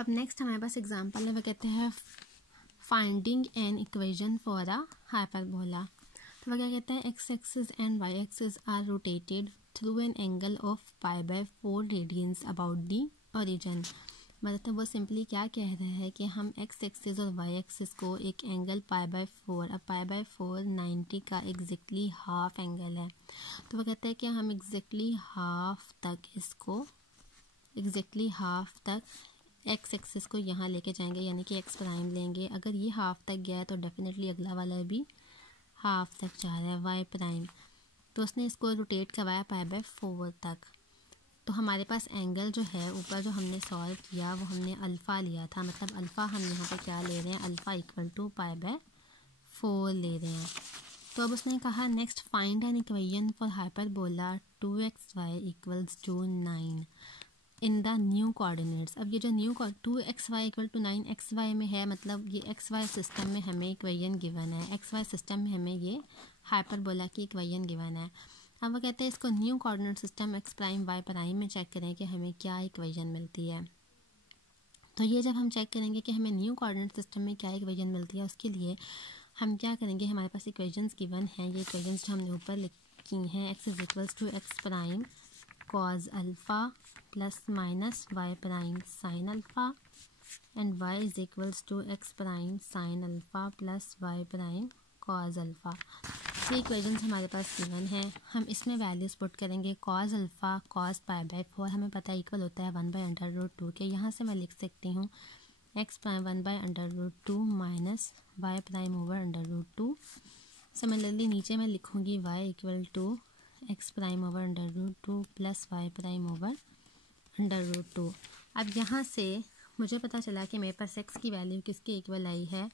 अब नेक्स्ट हमारे पास एग्जांपल है, वो कहते हैं finding an equation for a hyperbola. तो वह क्या कहते हैं, X axis and Y axis are rotated through an angle of π/4 radians about the origin. मतलब वो सिंपली क्या कह रहे हैं कि हम एक्स एक्सिस और वाई एक्सिस को एक एंगल π/4, अब π/4 90 का एग्जैक्टली हाफ एंगल है। तो वो कहते हैं कि हम एग्जैक्टली हाफ तक एक्स एक्सिस को यहाँ लेके जाएंगे, यानी कि एक्स प्राइम लेंगे। अगर ये हाफ तक गया है तो डेफिनेटली अगला वाला भी हाफ तक जा रहा है वाई प्राइम, तो उसने इसको रोटेट करवाया π/4 तक। तो हमारे पास एंगल जो है ऊपर जो हमने सॉल्व किया वो हमने अल्फ़ा लिया था, मतलब अल्फ़ा हम यहाँ पे क्या ले रहे हैं, अल्फ़ा इक्वल टू π/4 ले रहे हैं। तो अब उसने कहा next find an equation for hyperbola 2xy equals to 9 in the new coordinates. अब ये जो न्यू 2xy इक्वल टू 9 में है, मतलब ये xy सिस्टम में हमें इक्वेशन गिवन है, xy सिस्टम में हमें ये हाइपरबोला की इक्वेशन गिवन है। अब वो कहते हैं इसको new coordinate system x prime y prime में चेक करें कि हमें क्या इक्वेशन मिलती है। तो ये जब हम चेक करेंगे कि हमें न्यू कोऑर्डिनेट सिस्टम में क्या इक्वेशन मिलती है, उसके लिए हम क्या करेंगे, हमारे पास इक्वेशंस गिवन हैं, ये इक्वेशंस जो हमने ऊपर लिखी हैं, x is equals to x prime cos alpha plus minus y prime sine alpha and y is equals to x prime sine alpha plus y prime cos alpha. ये equations हमारे पास गिवन है। हम इसमें वैल्यूज़ पुट करेंगे। Cos alpha cos π/4 हमें पता है इक्वल होता है 1/√2 के। यहाँ से मैं लिख सकती हूँ x prime 1/√2 minus y prime over √2। Similarly नीचे मैं लिखूँगी y equal to x prime over √2 plus y prime over √2। अब यहाँ से मुझे पता चला कि मेरे पास x की वैल्यू किसके इक्वल आई है,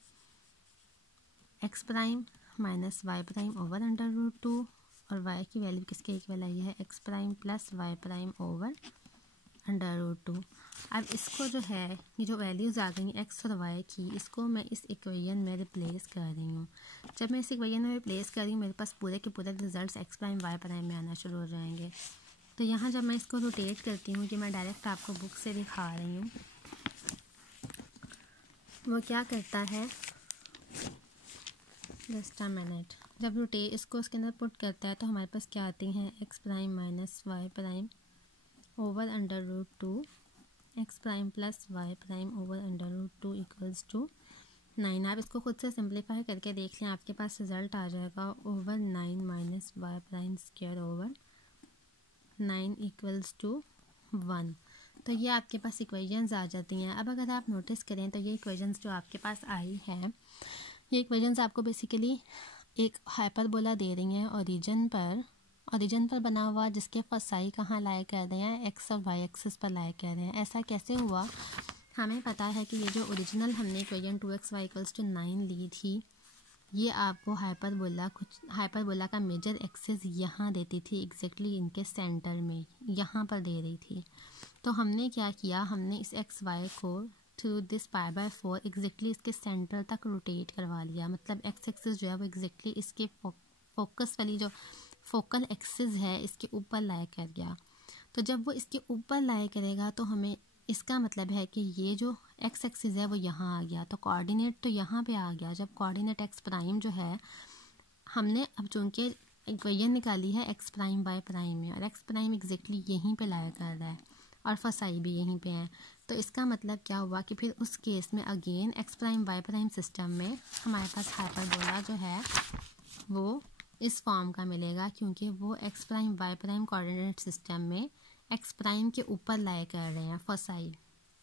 x prime minus y prime over √2, और y की वैल्यू किसके इक्वल आई है, x prime plus y prime over √2। अब इसको जो है, ये जो वैल्यूज़ आ गई x और y की, इसको मैं इस इक्वेशन में रिप्लेस कर रही हूँ। जब मैं इस इक्वेशन में रिप्लेस कर रही हूँ, मेरे पास पूरे के पूरे results x prime y prime में आना शुरू हो जाएंगे। तो यहाँ जब मैं इसको रोटेट करती हूँ, कि मैं डायरेक्ट आपको बुक से दिखा रही हूँ, वो क्या करता है, जस्ट अ मिनट, जब इसको उसके अंदर पुट करता है तो हमारे पास क्या आती हैं, x prime minus y prime over √2 x prime plus y prime over √2 equals to 9। आप इसको खुद से सिंप्लीफाई करके देख लें, आपके पास रिजल्ट आ जाएगा over 9 minus y prime square over 9 equals to 1। तो ये आपके पास इक्वेशंस आ जाती हैं। अब अगर आप नोटिस करें तो ये इक्वेशंस जो आपके पास आई हैं, ये इक्वेशंस आपको बेसिकली एक हाइपरबोला दे रही हैं ओरिजिन पर बना हुआ, जिसके फसाई कहाँ लाया कर रहे हैं, एक्स और वाई एक्सिस पर लाया कर रहे हैं। ऐसा कैसे हुआ, हमें पता है कि ये जो ओरिजिनल हमने इक्वेशन 2xy इक्वल्स टू 9 ली थी, ये आपको हाइपरबोला का मेजर एक्सिस यहाँ देती थी, एग्जैक्टली इनके सेंटर में यहाँ पर दे रही थी। तो हमने क्या किया, हमने इस एक्स वाई को थ्रू दिस π/4 एग्जैक्टली इसके सेंटर तक रोटेट करवा लिया। मतलब एक्स एक्सिस जो है वो एग्जैक्टली इसके फोकस वाली जो फोकल एक्सिस है इसके ऊपर लाया कर गया। तो जब वो इसके ऊपर लाया करेगा तो हमें इसका मतलब है कि ये जो एक्स एक्सिस है वो यहाँ आ गया, तो कोऑर्डिनेट तो यहाँ पे आ गया। जब कोऑर्डिनेट एक्स प्राइम जो है, हमने अब चूँकि इक्वेशन निकाली है एक्स प्राइम वाई प्राइम में, और एक्स प्राइम एग्जैक्टली यहीं पे लाया कर रहा है और फसाई भी यहीं पे है। तो इसका मतलब क्या हुआ कि फिर उस केस में again x prime y prime system में हमारे पास हाइपरबोला जो है वो इस फॉर्म का मिलेगा, क्योंकि वो x prime y prime coordinate system में एक्स प्राइम के ऊपर लाया कर रहे हैं फसाई।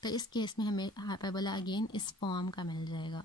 तो इस केस में हमें हाइपरबोला अगेन इस फॉर्म का मिल जाएगा।